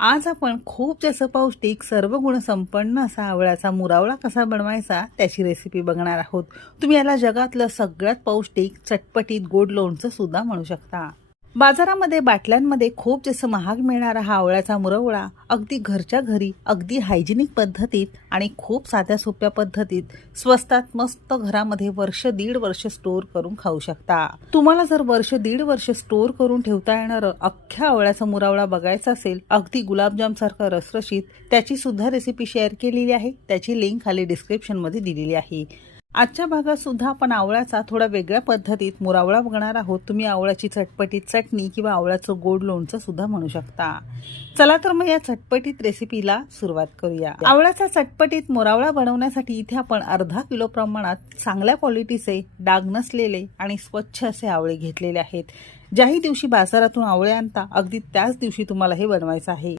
आज आपण खूप जास्त पौष्टिक सर्व गुणसंपन्न असा आवळ्याचा मुरावळा कसा बनवायचा त्याची रेसिपी बघणार आहोत। तुम्ही याला जगातलं सगळ्यात पौष्टिक चटपटीत गोड लोणचं सुद्धा म्हणू शकता। बाजारामध्ये बाटल्यांमध्ये खूप जास्त महाग मिळणारा हा आवळ्याचा मुरवळा अगदी घरच्या घरी अगदी हायजिनिक पद्धतीत आणि खूप साध्या सोप्या पद्धतीत स्वस्तात मस्त घरामध्ये वर्ष दीड वर्ष स्टोर करून खाऊ शकता। तुम्हाला जर वर्ष दीड वर्ष स्टोर करून ठेवता येणारं अख्ख्या आवळ्याचा मुरवळा बघायचा असेल अगदी गुलाबजाम सारखा रसरशीत, त्याची सुद्धा रेसिपी शेअर केलेली आहे। त्याची लिंक खाली डिस्क्रिप्शन मध्ये दिलेली आहे। आजच्या भागात सुद्धा आपण आवळ्याचा थोडा वेगळ्या पद्धतीत मुरावळा बघणार आहोत। तुम्ही आवळ्याची चटपटीत चटणी किंवा आवळ्याचं गोड लोणचं सुद्धा म्हणू शकता। चला तर मग या चटपटीत रेसिपीला सुरुवात करूया। आवळ्याचा चटपटीत मुरावळा बनवण्यासाठी इथे आपण अर्धा किलो प्रमाणात चांगल्या क्वालिटीचे डाग नसलेले आणि स्वच्छ असे आवळे घेतलेले आहेत। ज्याही दिवशी बाजारातून आवळे आणता अगदी त्याच दिवशी तुम्हाला हे बनवायचं आहे।